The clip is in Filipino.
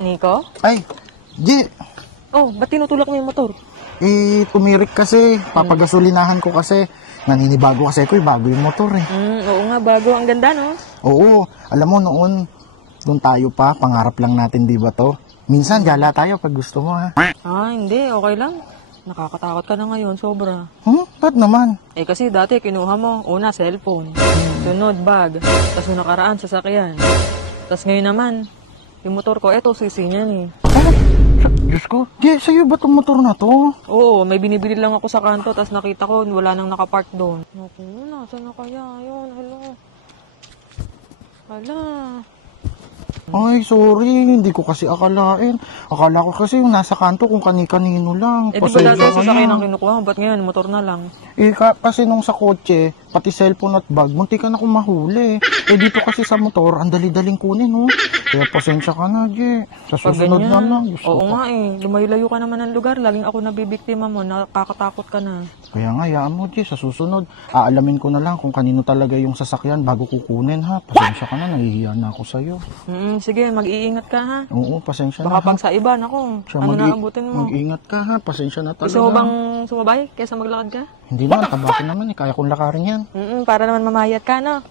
Nico? Ay, G, Oh, ba't tinutulak mo yung motor? tumirik kasi. Papagasolinahan ko kasi. Naninibago kasi ko, bago yung motor eh. Oo nga, bago. Ang ganda, no? Oo, alam mo noon, doon tayo pa, pangarap lang natin, di ba to? Minsan, gala tayo pag gusto mo ha. Hindi. Okay lang. Nakakatakot ka na ngayon, sobra. Ba't naman? Kasi dati kinuha mo, una, cellphone. Sunod, bag. Tapos yung nakaraan, sasakyan. Tapos ngayon naman, yung motor ko, eto, sisi niyan eh. Diyos ko, G, sa'yo ba itong motor na to? Oo, may binibili lang ako sa kanto, tapos nakita ko, wala nang nakapark doon. Naku, nasaan na kaya yun? Hala. Ay, sorry, hindi ko kasi akalain. Akala ko kasi yung nasa kanto kung kani-kanino lang. Di ba dati sasakyan ang kinukuha mo? Ba't ngayon, motor na lang? Kasi nung sa kotse, pati cellphone at bag, munti ka na kung mahuli. Dito kasi sa motor, ang dali-daling kunin, oh. Kaya pasensya ka na, G. Sa susunod na lang. Oo nga lumayo-layo ka naman ng lugar. Laging ako nabibiktima mo, nakakatakot ka na. Kaya nga, yaan mo, G, sa susunod, aalamin ko na lang kung kanino talaga yung sasakyan bago kukunin, ha. Pasensya ka na, nahihiya na ako sa'yo. Sige, mag-iingat ka, ha. Oo, pasensya na. Baka pag sa iba, naku, ano na abutin mo? Mag-ingat ka, ha. Pasensya na talaga. Gusto mo bang sumabay kaysa maglakad ka? Hindi naman, tabakin naman, kaya kong lakarin yan. Para naman mamayat ka, no?